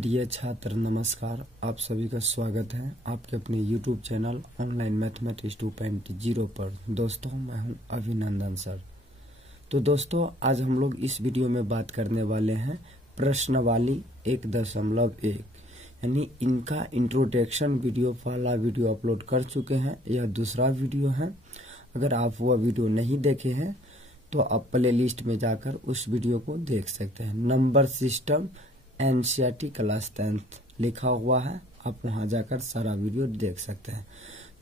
प्रिय छात्र नमस्कार, आप सभी का स्वागत है आपके अपने YouTube चैनल ऑनलाइन मैथमेटिक्स 2.0 पर। दोस्तों मैं हूं अभिनंदन सर। तो दोस्तों आज हम लोग इस वीडियो में बात करने वाले हैं प्रश्नावली 1.1 यानी इनका इंट्रोडक्शन वीडियो पहला वीडियो अपलोड कर चुके हैं, यह दूसरा वीडियो है। अगर आप वह वीडियो नहीं देखे हैं तो आप प्ले लिस्ट में जाकर उस वीडियो को देख सकते हैं। Number system NCERT class 10th लिखा हुआ है, आप वहां जाकर सारा वीडियो देख सकते हैं।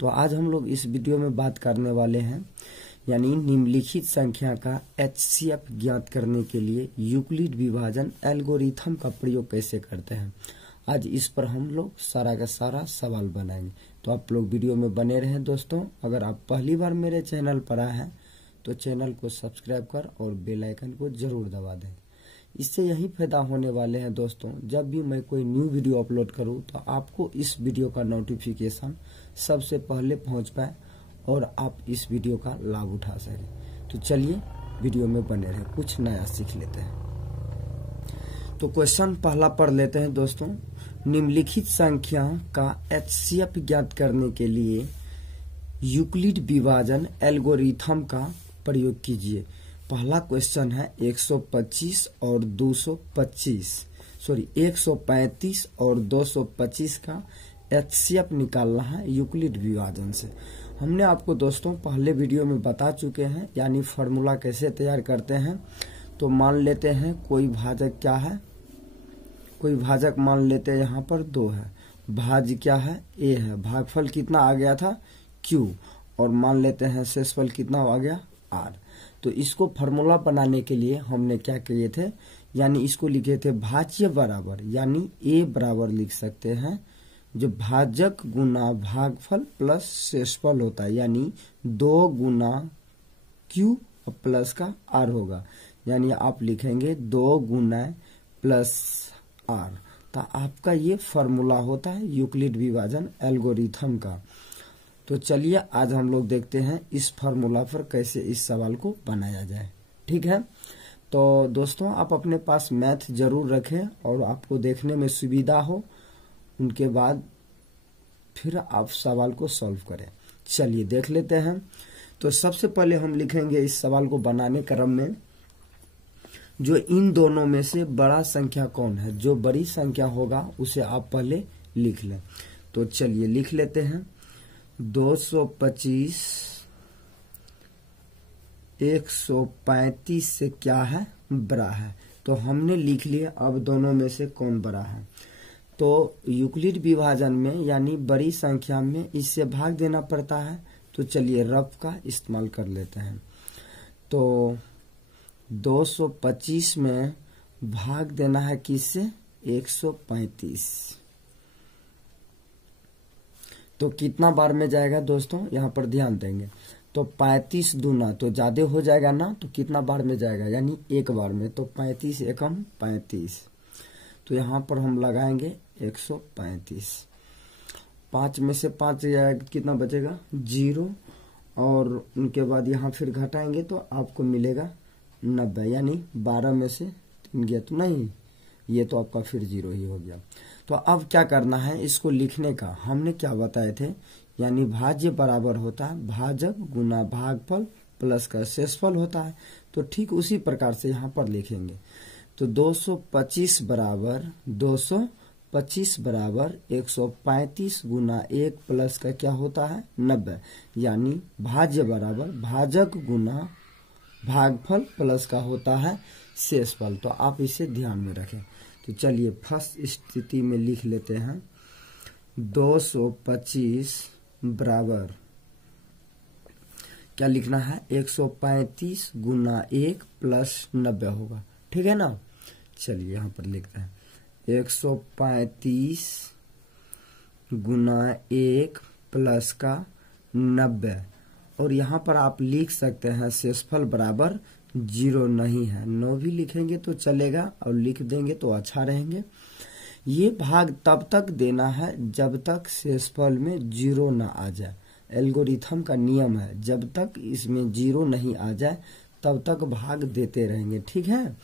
तो आज हम लोग इस वीडियो में बात करने वाले हैं यानी निम्नलिखित संख्या का एचसीएफ ज्ञात करने के लिए यूक्लिड विभाजन एल्गोरिथम का प्रयोग कैसे करते हैं। आज इस पर हम लोग सारा का सारा सवाल बनाएंगे, तो आप लोग वीडियो में बने रहें। दोस्तों अगर आप पहली बार मेरे चैनल पर आए हैं तो चैनल को सब्सक्राइब कर और बेल आइकन को जरूर दबा दें। इससे यही फायदा होने वाले हैं दोस्तों, जब भी मैं कोई न्यू वीडियो अपलोड करूं तो आपको इस वीडियो का नोटिफिकेशन सबसे पहले पहुंच पाए और आप इस वीडियो का लाभ उठा सकें। तो चलिए वीडियो में बने रहे, कुछ नया सीख लेते हैं। तो क्वेश्चन पहला पढ़ लेते हैं दोस्तों। निम्नलिखित संख्या का एचसीएफ ज्ञात करने के लिए यूक्लिड विभाजन एल्गोरिथम का प्रयोग कीजिए। पहला क्वेश्चन है 135 और 135 और 225 का एचसीएफ निकालना है यूक्लिड विभाजन से। हमने आपको दोस्तों पहले वीडियो में बता चुके हैं यानी फॉर्मूला कैसे तैयार करते हैं। तो मान लेते हैं कोई भाजक क्या है, कोई भाजक मान लेते हैं यहाँ पर 2 है, भाज्य क्या है a है, भागफल कितना आ गया था q, और मान लेते हैं शेषफल कितना आ गया r। तो इसको फार्मूला बनाने के लिए हमने क्या किए थे, यानी इसको लिखे थे भाज्य बराबर, यानी a बराबर लिख सकते हैं जो भाजक गुना भागफल प्लस शेषफल होता है, यानी 2 गुना q प्लस का r होगा, यानी आप लिखेंगे 2 गुना प्लस r। तो आपका ये फार्मूला होता है यूक्लिड विभाजन एल्गोरिथम का। तो चलिए आज हम लोग देखते हैं इस फार्मूला पर कैसे इस सवाल को बनाया जाए। ठीक है, तो दोस्तों आप अपने पास मैथ जरूर रखें और आपको देखने में सुविधा हो, उनके बाद फिर आप सवाल को सॉल्व करें। चलिए देख लेते हैं। तो सबसे पहले हम लिखेंगे इस सवाल को बनाने क्रम में जो इन दोनों में से बड़ा संख्या कौन है, जो बड़ी संख्या होगा उसे आप पहले लिख लें। तो चलिए लिख लेते हैं 225 135 से क्या है बड़ा है। तो हमने लिख लिया, अब दोनों में से कौन बड़ा है। तो यूक्लिड विभाजन में यानी बड़ी संख्या में इससे भाग देना पड़ता है। तो चलिए रफ का इस्तेमाल कर लेते हैं। तो 225 में भाग देना है किससे, 135। तो कितना बार में जाएगा दोस्तों, यहाँ पर ध्यान देंगे। तो 35 दूना तो ज्यादा हो जाएगा ना, तो कितना बार में जाएगा, यानी एक बार में। तो 35 एकम 35, तो यहाँ पर हम लगाएंगे 135। 5 में से 5 जाएगा, कितना बचेगा 0, और उनके बाद यहाँ फिर घटाएंगे तो आपको मिलेगा 90, यानी 12 में से 3 गया तो नहीं, ये तो आपका फिर 0 ही हो गया। तो अब क्या करना है, इसको लिखने का हमने क्या बताए थे, यानी भाज्य बराबर होता है भाजक गुना भागफल प्लस का शेषफल होता है। तो ठीक उसी प्रकार से यहाँ पर लिखेंगे। तो 225 बराबर 135 गुना 1 प्लस का क्या होता है 90, यानी भाज्य बराबर भाजक गुना भागफल प्लस का होता है शेषफल। तो आप इसे ध्यान में रखें। तो चलिए फर्स्ट स्थिति में लिख लेते हैं 225 बराबर क्या लिखना है, 135 गुना 1 प्लस 90 होगा। ठीक है ना, चलिए यहाँ पर लिखते हैं 135 गुना 1 प्लस का 90, और यहाँ पर आप लिख सकते हैं शेषफल बराबर 0 नहीं है, 9 भी लिखेंगे तो चलेगा और लिख देंगे तो अच्छा रहेंगे। ये भाग तब तक देना है जब तक शेषफल में 0 ना आ जाए। एल्गोरिथम का नियम है, जब तक इसमें 0 नहीं आ जाए तब तक भाग देते रहेंगे। ठीक है,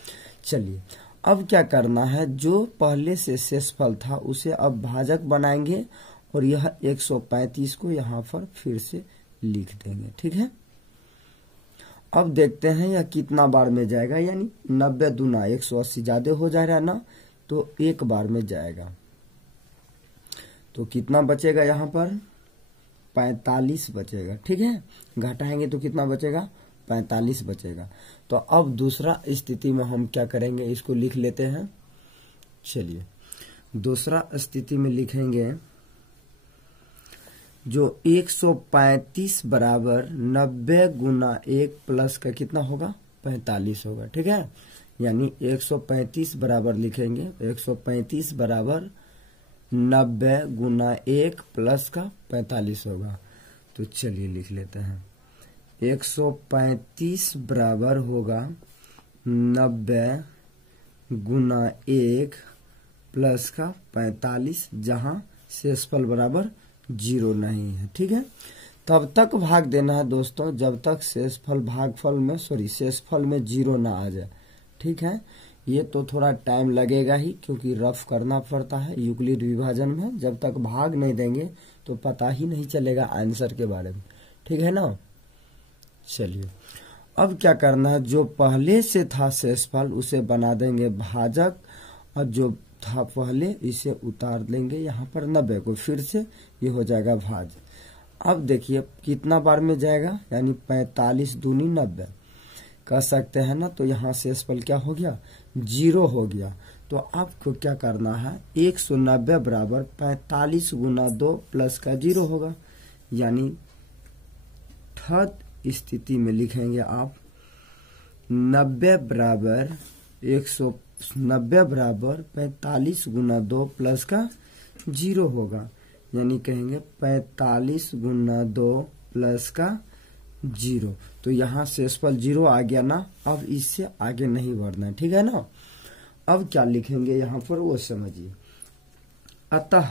चलिए अब क्या करना है, जो पहले से शेषफल था उसे अब भाजक बनाएंगे और यह 135 को यहाँ पर फिर से लिख देंगे। ठीक है, अब देखते हैं यह कितना बार में जाएगा, यानी 90 दूना 180 ज्यादा हो जा रहा है ना, तो एक बार में जाएगा। तो कितना बचेगा यहाँ पर 45 बचेगा। ठीक है, घटाएंगे तो कितना बचेगा 45 बचेगा। तो अब दूसरा स्थिति में हम क्या करेंगे, इसको लिख लेते हैं। चलिए दूसरा स्थिति में लिखेंगे, जो 135 बराबर 90 गुना 1 प्लस का कितना होगा 45 होगा। ठीक है, यानी 135 बराबर लिखेंगे, 135 बराबर 90 गुना 1 प्लस का 45 होगा। तो चलिए लिख लेते हैं, 135 बराबर होगा 90 गुना 1 प्लस का 45, जहां शेषफल बराबर 0 नहीं है। ठीक है, तब तक भाग देना है दोस्तों जब तक शेषफल शेषफल में 0 ना आ जाए। ठीक है, ये तो थोड़ा टाइम लगेगा ही, क्योंकि रफ करना पड़ता है यूक्लिड विभाजन में। जब तक भाग नहीं देंगे तो पता ही नहीं चलेगा आंसर के बारे में। ठीक है ना। चलिए अब क्या करना है, जो पहले से था शेषफल उसे बना देंगे भाजक, और जो था पहले इसे उतार लेंगे यहाँ पर 90 को, फिर से ये हो जाएगा भाज। अब देखिए कितना बार में जाएगा, यानी 45 दूनी 90 कर सकते हैं ना। तो यहाँ शेषफल क्या हो गया 0 हो गया। तो आपको क्या करना है, 190 बराबर 45 गुना 2 प्लस का 0 होगा, यानी थर्ड स्थिति में लिखेंगे आप 90 बराबर 190 बराबर 45 गुना 2 प्लस का 0 होगा, यानी कहेंगे 45 गुना 2 प्लस का 0। तो यहाँ शेषफल 0 आ गया ना, अब इससे आगे नहीं बढ़ना है। ठीक है ना। अब क्या लिखेंगे यहाँ पर वो समझिए, अतः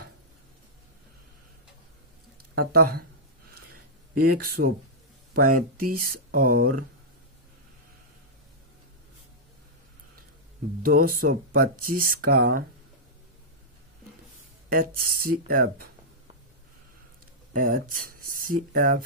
135 और 225 का HCF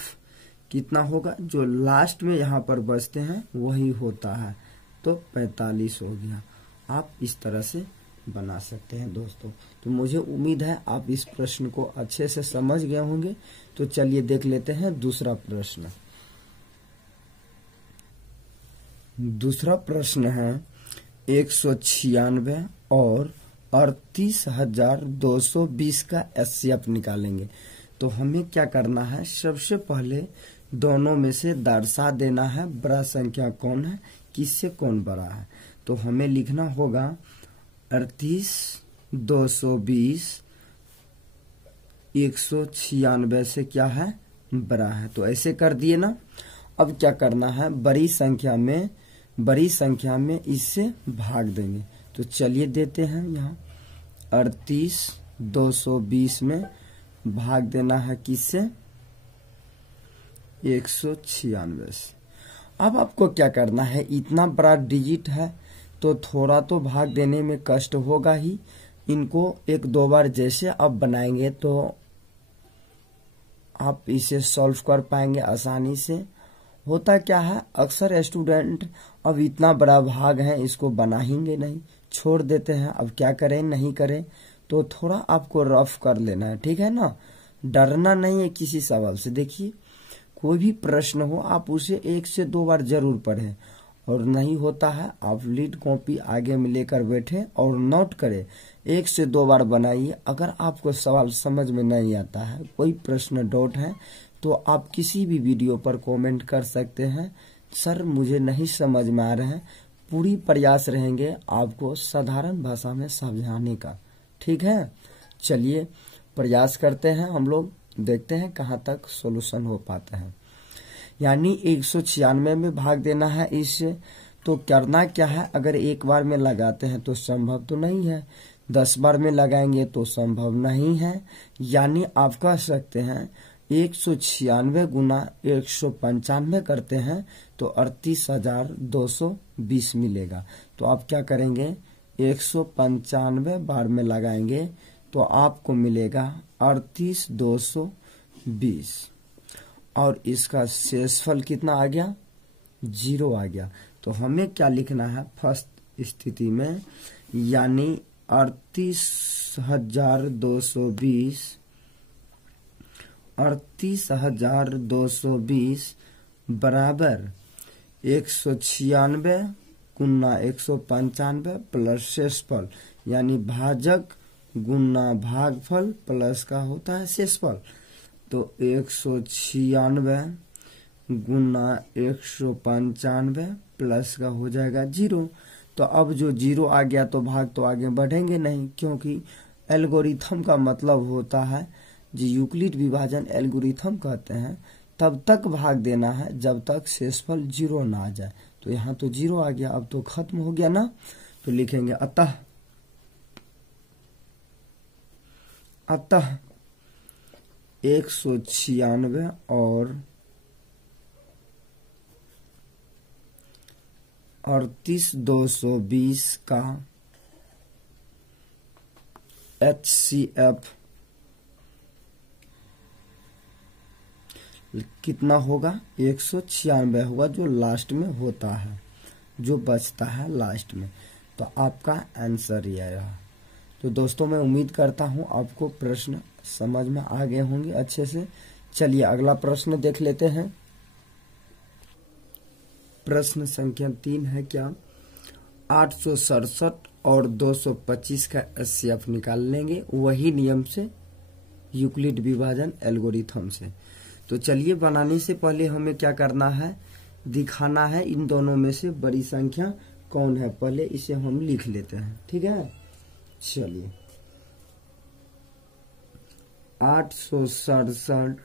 कितना होगा, जो लास्ट में यहाँ पर बचते हैं वही होता है, तो 45 हो गया। आप इस तरह से बना सकते हैं दोस्तों। तो मुझे उम्मीद है आप इस प्रश्न को अच्छे से समझ गए होंगे। तो चलिए देख लेते हैं दूसरा प्रश्न। दूसरा प्रश्न है 196 और 38,220 का HCF निकालेंगे। तो हमें क्या करना है, सबसे पहले दोनों में से दर्शा देना है बड़ा संख्या कौन है, किससे कौन बड़ा है। तो हमें लिखना होगा 38,220 196 से क्या है बड़ा है। तो ऐसे कर दिए ना। अब क्या करना है, बड़ी संख्या में इससे भाग देंगे। तो चलिए देते हैं, यहाँ 38,220 में भाग देना है किससे 196 से। अब आपको क्या करना है, इतना बड़ा डिजिट है तो थोड़ा तो भाग देने में कष्ट होगा ही। इनको 1-2 बार जैसे अब बनाएंगे तो आप इसे सॉल्व कर पाएंगे आसानी से। होता क्या है, अक्सर स्टूडेंट अब इतना बड़ा भाग है इसको बनाएंगे नहीं, छोड़ देते हैं। अब क्या करें, नहीं करें, तो थोड़ा आपको रफ कर लेना है। ठीक है ना, डरना नहीं है किसी सवाल से। देखिए कोई भी प्रश्न हो आप उसे 1 से 2 बार जरूर पढ़ें, और नहीं होता है आप लीड कॉपी आगे में लेकर बैठे और नोट करें, 1 से 2 बार बनाइए। अगर आपको सवाल समझ में नहीं आता है, कोई प्रश्न डाउट है, तो आप किसी भी वीडियो पर कमेंट कर सकते हैं, सर मुझे नहीं समझ में आ रहा है। पूरी प्रयास रहेंगे आपको साधारण भाषा में समझाने का। ठीक है, चलिए प्रयास करते हैं हम लोग, देखते हैं कहाँ तक सॉल्यूशन हो पाता है। यानी 196 में भाग देना है इससे। तो करना क्या है, अगर एक बार में लगाते हैं तो संभव तो नहीं है, 10 बार में लगाएंगे तो संभव नहीं है। यानी आप कह सकते हैं 196 गुना 195 करते हैं तो 38,220 मिलेगा। तो आप क्या करेंगे, 195 बार में लगाएंगे तो आपको मिलेगा 38,220 और इसका शेषफल कितना आ गया, 0 आ गया। तो हमें क्या लिखना है फर्स्ट स्थिति में, यानी 38,220 बराबर 196 गुना 195 प्लस शेषफल, यानी भाजक गुना भागफल प्लस का होता है शेषफल। तो 196 गुना 195 प्लस का हो जाएगा 0। तो अब जो 0 आ गया तो भाग तो आगे बढ़ेंगे नहीं, क्योंकि एल्गोरिथम का मतलब होता है, जो यूक्लिड विभाजन एल्गोरिथम कहते हैं, तब तक भाग देना है जब तक शेषफल 0 ना आ जाए। तो यहाँ तो 0 आ गया, अब तो खत्म हो गया ना। तो लिखेंगे अतः 196 और 38,220 का HCF कितना होगा, 196 होगा, जो लास्ट में होता है, जो बचता है लास्ट में। तो आपका आंसर ये रहा। तो दोस्तों मैं उम्मीद करता हूं आपको प्रश्न समझ में आ गए होंगे अच्छे से। चलिए अगला प्रश्न देख लेते हैं। प्रश्न संख्या 3 है क्या, 867 और 225 का HCF निकाल लेंगे वही नियम से, यूक्लिड विभाजन एल्गोरिथम से। तो चलिए बनाने से पहले हमें क्या करना है, दिखाना है इन दोनों में से बड़ी संख्या कौन है। पहले इसे हम लिख लेते हैं, ठीक है। चलिए 867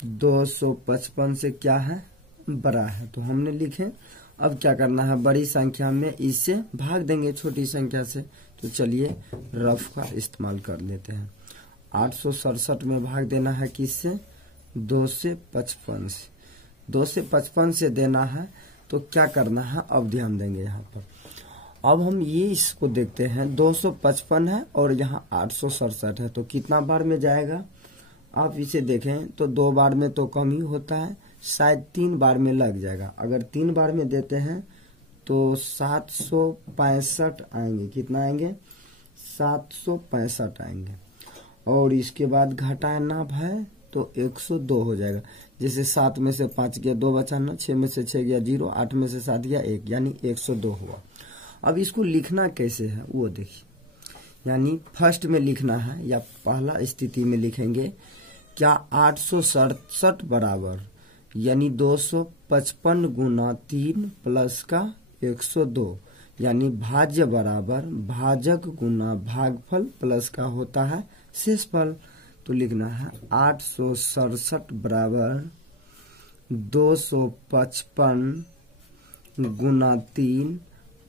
255 से क्या है, बड़ा है, तो हमने लिखे। अब क्या करना है, बड़ी संख्या में इससे भाग देंगे छोटी संख्या से। तो चलिए रफ का इस्तेमाल कर लेते हैं। 867 में भाग देना है किससे, 2 से 55 से। 2 से 55 से देना है तो क्या करना है, अब ध्यान देंगे यहाँ पर। अब हम ये इसको देखते हैं, 255 है और यहाँ 867 है, तो कितना बार में जाएगा। आप इसे देखें तो 2 बार में तो कम ही होता है, शायद 3 बार में लग जाएगा। अगर 3 बार में देते हैं तो 765 आएंगे। कितना आएंगे, 765 आएंगे। और इसके बाद घटाना है तो 102 हो जाएगा। जैसे 7 में से 5 गया, 2 बचा ना, 6 में से 6 गया 0, 8 में से 7 गया 1, यानी 102 हुआ। अब इसको लिखना कैसे है वो देखिए, यानी फर्स्ट में लिखना है या पहला स्थिति में लिखेंगे क्या, 867 बराबर यानी 255 गुना 3 प्लस का 102, यानी भाज्य बराबर भाजक गुना भागफल प्लस का होता है शेषफल। तो लिखना है 867 बराबर 255 गुना 3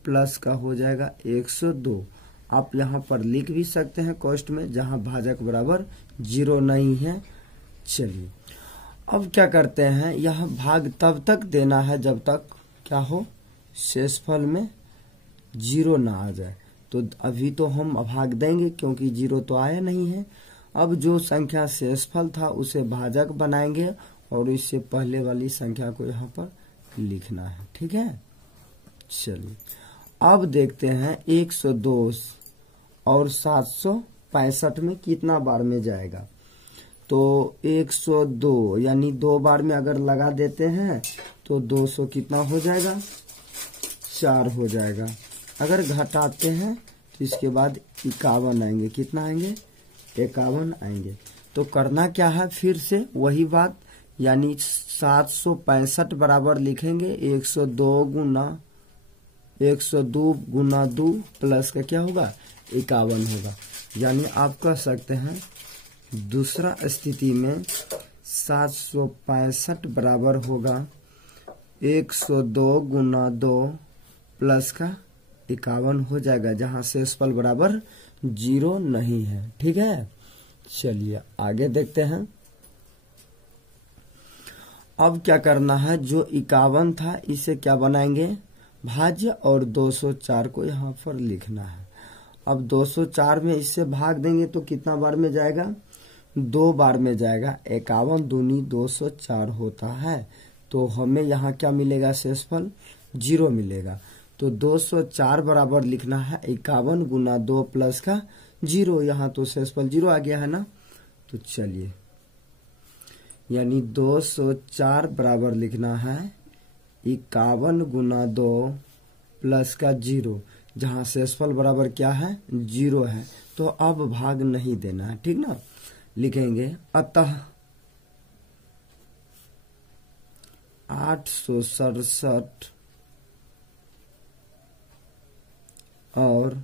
प्लस का हो जाएगा 102। आप यहाँ पर लिख भी सकते हैं कॉस्ट में, जहाँ भाजक बराबर 0 नहीं है। चलिए अब क्या करते हैं, यह भाग तब तक देना है जब तक क्या हो, शेषफल में 0 ना आ जाए। तो अभी तो हम भाग देंगे क्योंकि 0 तो आया नहीं है। अब जो संख्या शेषफल था उसे भाजक बनाएंगे और इससे पहले वाली संख्या को यहाँ पर लिखना है, ठीक है। चलिए अब देखते हैं 102 और 765 में कितना बार में जाएगा। तो 102 यानी 2 बार में अगर लगा देते हैं तो 200 कितना हो जाएगा, 4 हो जाएगा। अगर घटाते हैं तो इसके बाद 51 आएंगे। कितना आएंगे, 51 आएंगे। तो करना क्या है, फिर से वही बात, यानी 765 बराबर लिखेंगे 102 गुना 2 प्लस का क्या होगा, 51 होगा। यानी आप कह सकते हैं दूसरा स्थिति में 765 बराबर होगा 102 गुना 2 प्लस का 51 हो जाएगा, जहां शेषफल बराबर 0 नहीं है, ठीक है। चलिए आगे देखते हैं। अब क्या करना है, जो 51 था इसे क्या बनाएंगे, भाज्य और 204 को यहाँ पर लिखना है। अब 204 में इससे भाग देंगे तो कितना बार में जाएगा, 2 बार में जाएगा। 51 दूनी 204 होता है, तो हमें यहाँ क्या मिलेगा, शेषफल 0 मिलेगा। तो 204 बराबर लिखना है 51 गुना 2 प्लस का 0, यहाँ तो शेषफल 0 आ गया है ना। तो चलिए, यानी 204 बराबर लिखना है 51 गुना 2 प्लस का 0, जहाँ शेषफल बराबर क्या है, 0 है। तो अब भाग नहीं देना है, ठीक ना। लिखेंगे अतः 867 और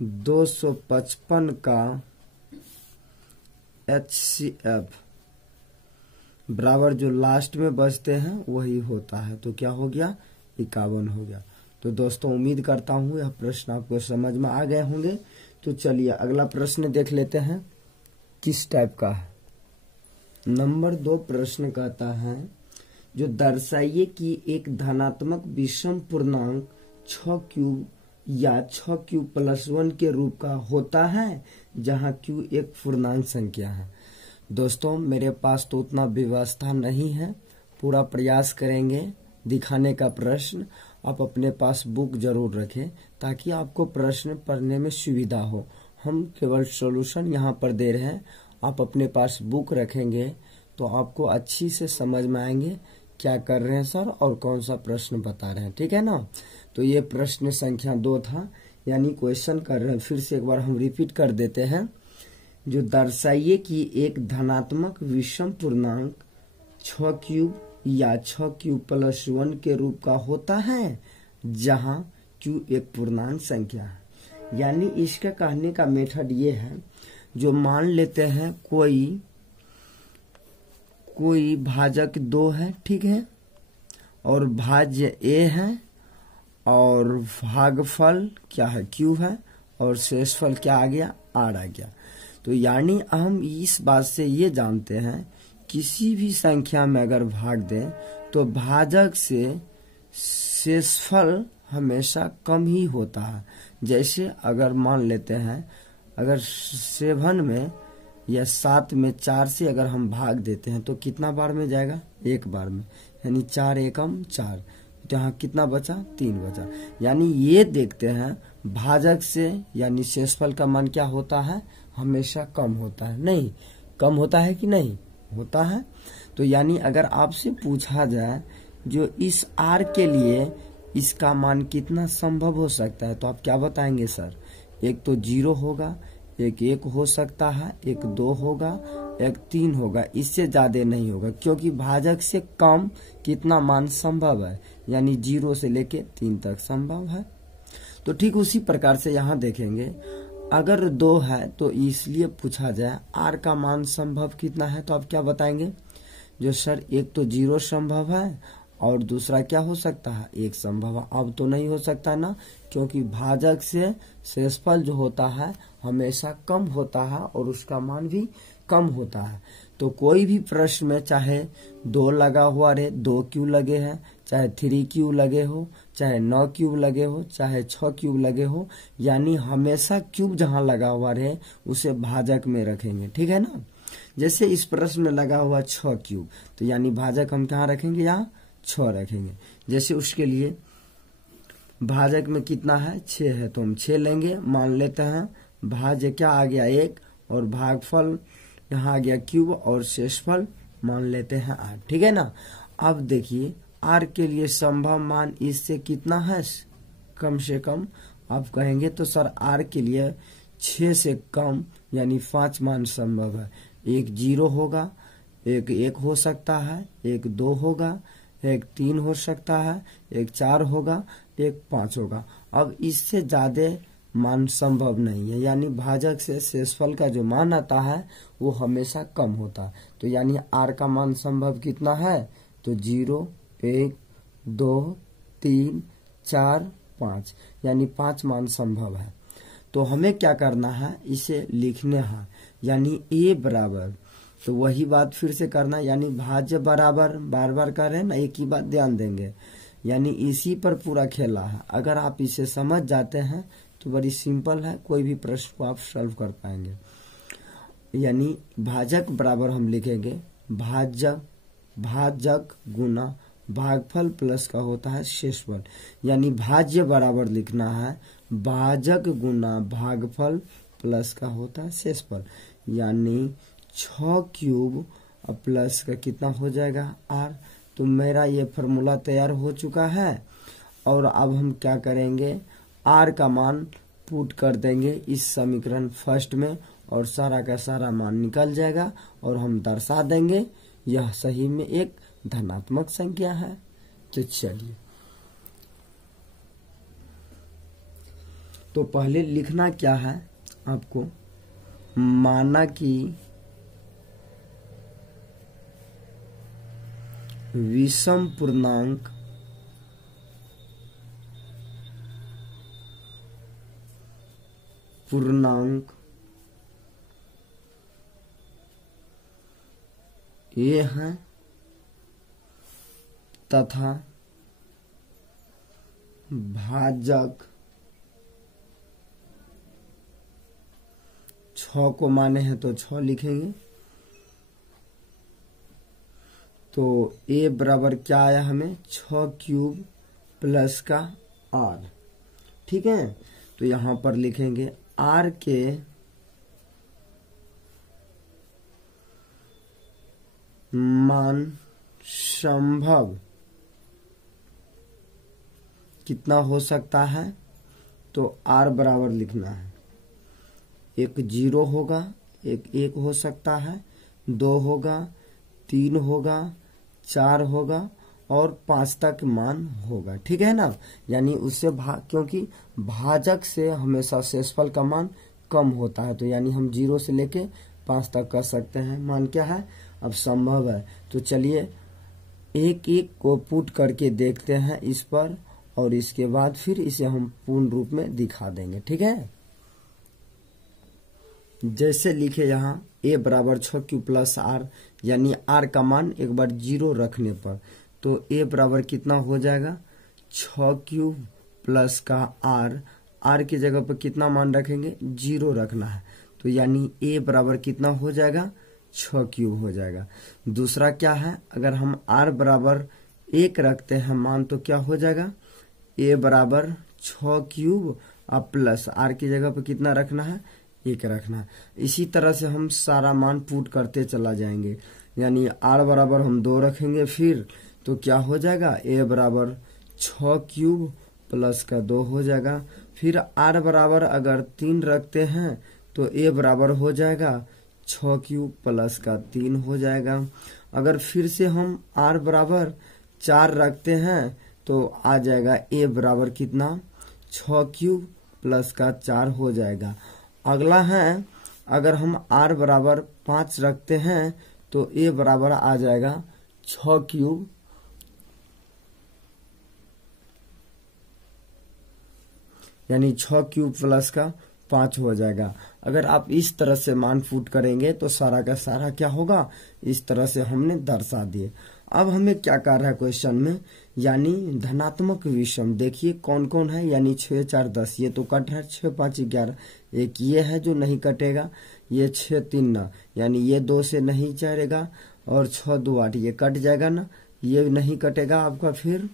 255 का HCF बराबर जो लास्ट में बचते हैं वही होता है। तो क्या हो गया, 51 हो गया। तो दोस्तों उम्मीद करता हूँ यह प्रश्न आपको समझ में आ गए होंगे। तो चलिए अगला प्रश्न देख लेते हैं किस टाइप का है। नंबर 2 प्रश्न कहता है, जो दर्शाइए कि एक धनात्मक विषम पूर्णांक 6 क्यूब या 6 क्यूब प्लस 1 के रूप का होता है, जहां क्यू एक पूर्णांक संख्या है। दोस्तों मेरे पास तो उतना व्यवस्था नहीं है, पूरा प्रयास करेंगे दिखाने का प्रश्न। आप अपने पास बुक जरूर रखें ताकि आपको प्रश्न पढ़ने में सुविधा हो। हम केवल सॉल्यूशन यहाँ पर दे रहे हैं, आप अपने पास बुक रखेंगे तो आपको अच्छी से समझ में आएंगे क्या कर रहे हैं सर और कौन सा प्रश्न बता रहे हैं, ठीक है ना। तो ये प्रश्न संख्या 2 था, यानी क्वेश्चन कर रहे हैं। फिर से एक बार हम रिपीट कर देते हैं। जो दर्शाइए कि एक धनात्मक विषम पूर्णांक 6 क्यूब या 6 क्यूब प्लस 1 के रूप का होता है, जहां क्यू एक पूर्णांक संख्या है। यानी इसका कहने का मेथड ये है, जो मान लेते हैं कोई भाजक 2 है, ठीक है, और भाज्य a है और भागफल क्या है, q है, और शेषफल क्या आ गया, r आ गया। तो यानी हम इस बात से ये जानते हैं, किसी भी संख्या में अगर भाग दें तो भाजक से शेषफल हमेशा कम ही होता है। जैसे अगर मान लेते हैं, अगर 7 में या 7 में 4 से अगर हम भाग देते हैं तो कितना बार में जाएगा, 1 बार में, यानी 4 एकम 4। तो यहाँ कितना बचा, 3 बचा। यानी ये देखते हैं भाजक से यानी शेषफल का मान क्या होता है, हमेशा कम होता है। नहीं, कम होता है कि नहीं होता है। तो यानी अगर आपसे पूछा जाए जो इस r के लिए इसका मान कितना संभव हो सकता है, तो आप क्या बताएंगे सर। एक तो 0 होगा, एक 1 हो सकता है, एक 2 होगा, एक 3 होगा, इससे ज्यादा नहीं होगा, क्योंकि भाजक से कम कितना मान संभव है, यानी 0 से लेके 3 तक संभव है। तो ठीक उसी प्रकार से यहाँ देखेंगे, अगर 2 है तो इसलिए पूछा जाए r का मान संभव कितना है, तो आप क्या बताएंगे। जो सर एक तो 0 संभव है और दूसरा क्या हो सकता है, 1 संभव है। अब तो नहीं हो सकता ना, क्योंकि भाजक से शेषफल जो होता है हमेशा कम होता है और उसका मान भी कम होता है। तो कोई भी प्रश्न में चाहे 2 लगा हुआ रहे, 2 क्यूब लगे हैं, चाहे 3 क्यूब लगे हो, चाहे 9 क्यूब लगे हो, चाहे 6 क्यूब लगे हो, यानी हमेशा क्यूब जहां लगा हुआ रहे उसे भाजक में रखेंगे, ठीक है ना। जैसे इस प्रश्न में लगा हुआ 6 क्यूब, तो यानी भाजक हम कहाँ रखेंगे, यहाँ 6 रखेंगे। जैसे उसके लिए भाजक में कितना है, 6 है, तो हम 6 लेंगे। मान लेते हैं भाज्य क्या आ गया, 1, और भागफल यहाँ आ गया क्यूब, और शेषफल मान लेते हैं r, ठीक है ना। अब देखिए r के लिए संभव मान इससे कितना है, कम से कम। आप कहेंगे तो सर r के लिए 6 से कम यानी 5 मान संभव है। एक 0 होगा, एक 1 हो सकता है, एक 2 होगा, एक 3 हो सकता है, एक 4 होगा, एक 5 होगा। अब इससे ज्यादा मान संभव नहीं है, यानी भाजक से शेषफल का जो मान आता है वो हमेशा कम होता है। तो यानी r का मान संभव कितना है, तो 0, 1, 2, 3, 4, 5, यानी 5 मान संभव है। तो हमें क्या करना है, इसे लिखने है, यानी a बराबर, तो वही बात फिर से करना, यानी भाज्य बराबर, बार बार कर रहे हैं ना, एक ही बात ध्यान देंगे, यानी इसी पर पूरा खेला है। अगर आप इसे समझ जाते हैं तो बड़ी सिंपल है, कोई भी प्रश्न को आप सॉल्व कर पाएंगे। यानी भाजक बराबर हम लिखेंगे भाजक गुना भागफल प्लस का होता है शेषफल। यानी भाज्य बराबर लिखना है भाजक गुना भागफल प्लस का होता है शेषफल। यानी 6 क्यूब प्लस का कितना हो जाएगा r। तो मेरा ये फॉर्मूला तैयार हो चुका है और अब हम क्या करेंगे, r का मान पुट कर देंगे इस समीकरण फर्स्ट में और सारा का सारा मान निकल जाएगा और हम दर्शा देंगे यह सही में एक धनात्मक संख्या है। तो चलिए, तो पहले लिखना क्या है आपको, माना कि विषम पूर्णांक ये है तथा भाजक 6 को माने हैं तो 6 लिखेंगे। तो a बराबर क्या आया हमें 6 क्यूब प्लस का r। ठीक है, तो यहां पर लिखेंगे r के मान संभव कितना हो सकता है, तो r बराबर लिखना है, एक 0 होगा, एक 1 हो सकता है, 2 होगा, 3 होगा, 4 होगा और 5 तक मान होगा। ठीक है ना, यानी उससे क्योंकि भाजक से हमेशा शेषफल का मान कम होता है, तो यानी हम 0 से लेके 5 तक कर सकते हैं। मान क्या है, अब संभव है। तो चलिए एक एक को पुट करके देखते हैं इस पर और इसके बाद फिर इसे हम पूर्ण रूप में दिखा देंगे। ठीक है, जैसे लिखे यहाँ a बराबर 6 क्यूब प्लस r, यानी r का मान एक बार 0 रखने पर, तो a बराबर कितना हो जाएगा 6 क्यूब प्लस का r की जगह पर कितना मान रखेंगे 0 रखना है, तो यानी a बराबर कितना हो जाएगा 6 क्यूब हो जाएगा। दूसरा क्या है, अगर हम r बराबर 1 रखते हैं मान, तो क्या हो जाएगा a बराबर 6 क्यूब अब प्लस r की जगह पर कितना रखना है 1 रखना है। इसी तरह से हम सारा मान पुट करते चला जाएंगे, यानी r बराबर हम 2 रखेंगे फिर, तो क्या हो जाएगा a बराबर 6 क्यूब प्लस का 2 हो जाएगा। फिर r बराबर अगर 3 रखते हैं तो a बराबर हो जाएगा 6 क्यूब प्लस का 3 हो जाएगा। अगर फिर से हम r बराबर 4 रखते हैं तो आ जाएगा a बराबर कितना 6 क्यूब प्लस का 4 हो जाएगा। अगला है, अगर हम r बराबर 5 रखते हैं तो a बराबर आ जाएगा 6 क्यूब यानी 6 क्यूब प्लस का 5 हो जाएगा। अगर आप इस तरह से मान पुट करेंगे तो सारा का सारा क्या होगा, इस तरह से हमने दर्शा दिए। अब हमें क्या कर रहा है क्वेश्चन में, यानी धनात्मक विषम देखिए कौन कौन है, यानी 6 4 10 ये तो कट है, 6 5 11, एक ये है जो नहीं कटेगा, ये 6 3 9 यानी ये 2 से नहीं चढ़ेगा और 6 2 8 ये कट जाएगा ना, ये नहीं कटेगा आपका फिर,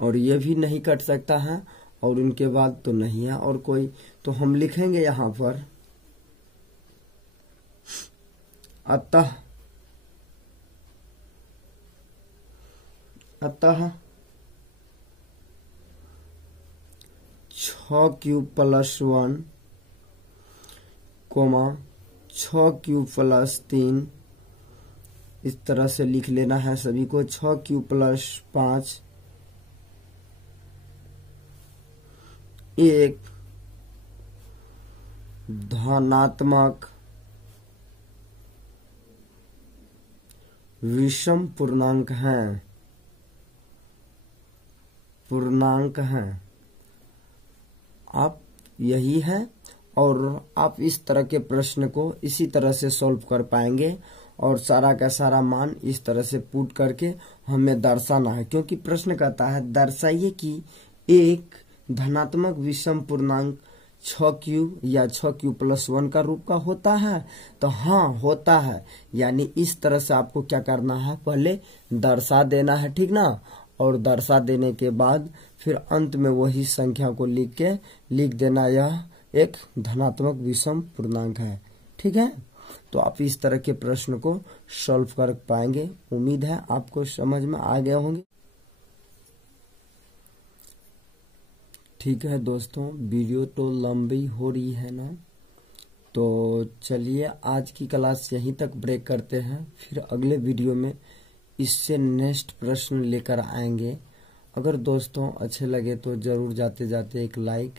और ये भी नहीं कट सकता है और उनके बाद तो नहीं है और कोई, तो हम लिखेंगे यहां पर अतः 6 cube plus 1 comma 6 cube plus 3, इस तरह से लिख लेना है सभी को। 6 क्यूब प्लस 5 एक धनात्मक विषम पूर्णांक है। आप यही है, और आप इस तरह के प्रश्न को इसी तरह से सॉल्व कर पाएंगे और सारा का सारा मान इस तरह से पुट करके हमें दर्शाना है, क्योंकि प्रश्न कहता है दर्शाइए कि एक धनात्मक विषम पूर्णांक 6q या 6q+1 का रूप का होता है। तो हाँ होता है, यानी इस तरह से आपको क्या करना है, पहले दर्शा देना है, ठीक ना। और दर्शा देने के बाद फिर अंत में वही संख्या को लिख देना, यह एक धनात्मक विषम पूर्णांक है, ठीक है। तो आप इस तरह के प्रश्न को सॉल्व कर पाएंगे। उम्मीद है आपको समझ में आ गए होंगे। ठीक है दोस्तों, वीडियो तो लंबी हो रही है ना, तो चलिए आज की क्लास यहीं तक ब्रेक करते हैं। फिर अगले वीडियो में इससे नेक्स्ट प्रश्न लेकर आएंगे। अगर दोस्तों अच्छे लगे तो जरूर जाते जाते एक लाइक,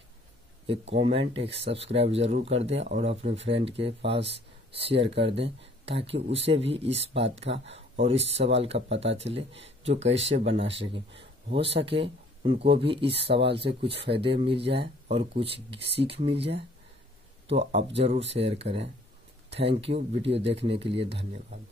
एक कमेंट, एक सब्सक्राइब जरूर कर दें और अपने फ्रेंड के पास शेयर कर दें, ताकि उसे भी इस बात का और इस सवाल का पता चले जो कैसे बना सके। हो सके उनको भी इस सवाल से कुछ फायदे मिल जाए और कुछ सीख मिल जाए, तो आप जरूर शेयर करें। थैंक यू, वीडियो देखने के लिए धन्यवाद।